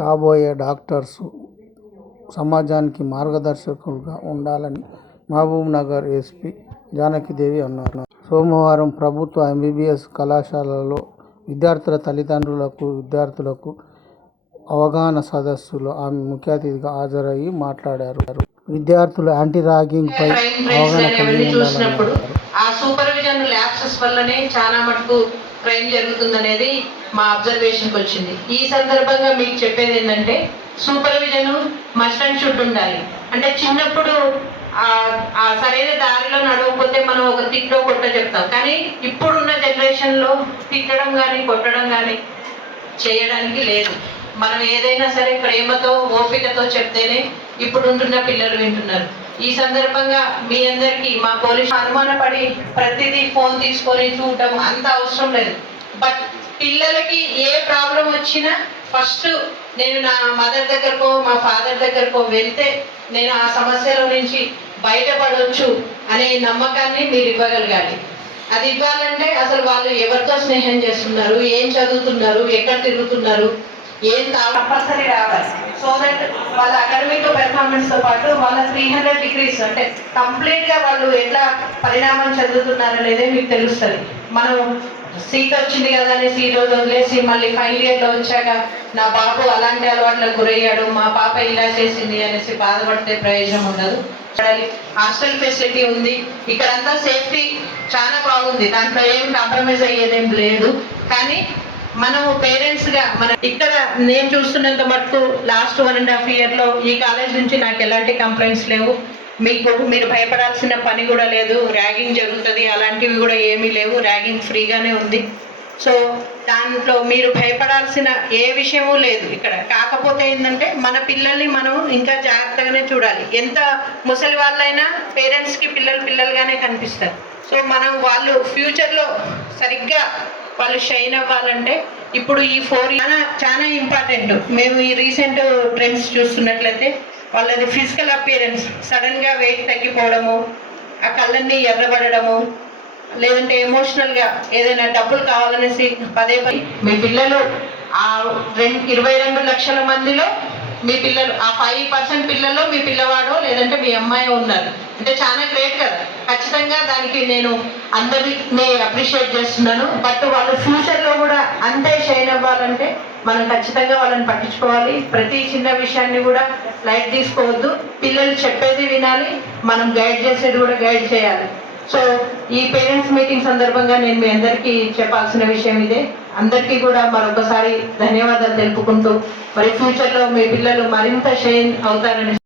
కాబోయే డాక్టర్స్ సమాజానికి మార్గదర్శకులుగా ఉండాలని మహబూబ్నగర్ ఎస్పీ జానకిదేవి అన్నారు. సోమవారం ప్రభుత్వ ఎంబీబీఎస్ కళాశాలలో విద్యార్థుల తల్లిదండ్రులకు విద్యార్థులకు అవగాహన సదస్సులో ఆమె ముఖ్య అతిథిగా హాజరయ్యి మాట్లాడారు. విద్యార్థులు యాంటీ ర్యాగింగ్ పై అవగాహన కలిగి అవన్నీ ఉండాలన్నారు ఆ సూపర్విజన్ ల్యాబ్సెస్ వల్లనే చాలా మటుకు క్రైమ్ జరుగుతుందనేది మా అబ్జర్వేషన్కి వచ్చింది. ఈ సందర్భంగా మీకు చెప్పేది ఏంటంటే సూపర్విజన్ మస్ట్ అండ్ షుడ్ ఉండాలి. అంటే చిన్నప్పుడు ఆ- సరైన దారిలో నడవకపోతే మనం ఒక తిట్లో కొట్ట చెప్తాం. కానీ ఇప్పుడున్న జనరేషన్లో తిట్టడం కానీ కొట్టడం కానీ చేయడానికి లేదు. మనం ఏదైనా సరే ప్రేమతో ఓపికతో చెప్తేనే ఇప్పుడు ఉంటున్న పిల్లలు వింటున్నారు. ఈ సందర్భంగా మీ అందరికీ మా పోలీసు అనుమానపడి ప్రతిదీ ఫోన్ తీసుకొని చూడటం అంత అవసరం లేదు. బట్ పిల్లలకి ఏ ప్రాబ్లం వచ్చినా ఫస్ట్ నేను నా మదర్ దగ్గరకో మా ఫాదర్ దగ్గరకో వెళ్తే నేను ఆ సమస్యల నుంచి బయటపడవచ్చు అనే నమ్మకాన్ని మీరు ఇవ్వగలగాలి. అది ఇవ్వాలంటే అసలు వాళ్ళు ఎవరితో స్నేహం చేస్తున్నారు ఏం చదువుతున్నారు ఎక్కడ తిరుగుతున్నారు ఏం తా- రావాలి. సో దట్ వాళ్ళ అకాడమిక్ పెర్ఫార్మెన్స్తో పాటు వాళ్ళ త్రీ హండ్రెడ్ డిగ్రీస్ అంటే కంప్లీట్గా వాళ్ళు ఎట్లా పరిణామం చెందుతున్నారు అనేది మీకు తెలుస్తుంది. మనం సీట్ వచ్చింది కదా అని సీట్ వదిలేసి మళ్ళీ ఫైనల్ ఇయర్లో వచ్చాక నా బాబు అలాంటి అలవాట్లకు గురయ్యాడు మా పాప ఇలా చేసింది అనేసి బాధపడితే ప్రయోజనం ఉండదు. హాస్టల్ ఫెసిలిటీ ఉంది. ఇక్కడంతా సేఫ్టీ చాలా బాగుంది. దాంట్లో ఏం కాంప్రమైజ్ అయ్యేదేం లేదు. కానీ మనము పేరెంట్స్గా మన ఇక్కడ నేను చూస్తున్నంత మటుకు లాస్ట్ వన్ అండ్ హాఫ్ ఇయర్లో ఈ కాలేజ్ నుంచి నాకు ఎలాంటి కంప్లైంట్స్ లేవు. మీకు మీరు భయపడాల్సిన పని కూడా లేదు. ర్యాగింగ్ జరుగుతుంది. అలాంటివి కూడా ఏమీ లేవు. ర్యాగింగ్ ఫ్రీగానే ఉంది. సో దాంట్లో మీరు భయపడాల్సిన ఏ విషయమూ లేదు ఇక్కడ. కాకపోతే ఏంటంటే మన పిల్లల్ని మనం ఇంకా జాగ్రత్తగానే చూడాలి. ఎంత ముసలి వాళ్ళైనా పేరెంట్స్కి పిల్లలు పిల్లలుగానే కనిపిస్తారు. సో మనం వాళ్ళు ఫ్యూచర్లో సరిగ్గా వాళ్ళు షైన్ అవ్వాలంటే ఇప్పుడు ఈ ఫోర్ చాలా చాలా ఇంపార్టెంట్ మేము ఈ రీసెంట్ ట్రెండ్స్ చూస్తున్నట్లయితే వాళ్ళది ఫిజికల్ అపియరెన్స్ సడన్గా వెయిట్ తగ్గిపోవడము ఆ కళ్ళన్నీ ఎర్రబడము లేదంటే ఎమోషనల్గా ఏదైనా డబ్బులు కావాలనేసి పదే పది. మీ పిల్లలు ఆ రెండు ఇరవై రెండు లక్షల మందిలో మీ పిల్లలు ఆ ఫైవ్ పర్సెంట్ పిల్లల్లో మీ పిల్లవాడో లేదంటే మీ అమ్మాయి ఉన్నారు. అంటే చాలా గ్రేట్ కదా. ఖచ్చితంగా దానికి నేను అందరినీ అప్రిషియేట్ చేస్తున్నాను. బట్ వాళ్ళు ఫ్యూచర్లో కూడా అంతే షైన్ అవ్వాలంటే మనం ఖచ్చితంగా వాళ్ళని పట్టించుకోవాలి. ప్రతి చిన్న విషయాన్ని కూడా లైట్ తీసుకోవద్దు. పిల్లలు చెప్పేది వినాలి. మనం గైడ్ చేసేది కూడా గైడ్ చేయాలి. సో ఈ పేరెంట్స్ మీటింగ్ సందర్భంగా నేను మీ అందరికీ చెప్పాల్సిన విషయం ఇదే. అందరికీ కూడా మరొకసారి ధన్యవాదాలు తెలుపుకుంటూ మరి ఫ్యూచర్లో మీ పిల్లలు మరింత షైన్ అవుతారని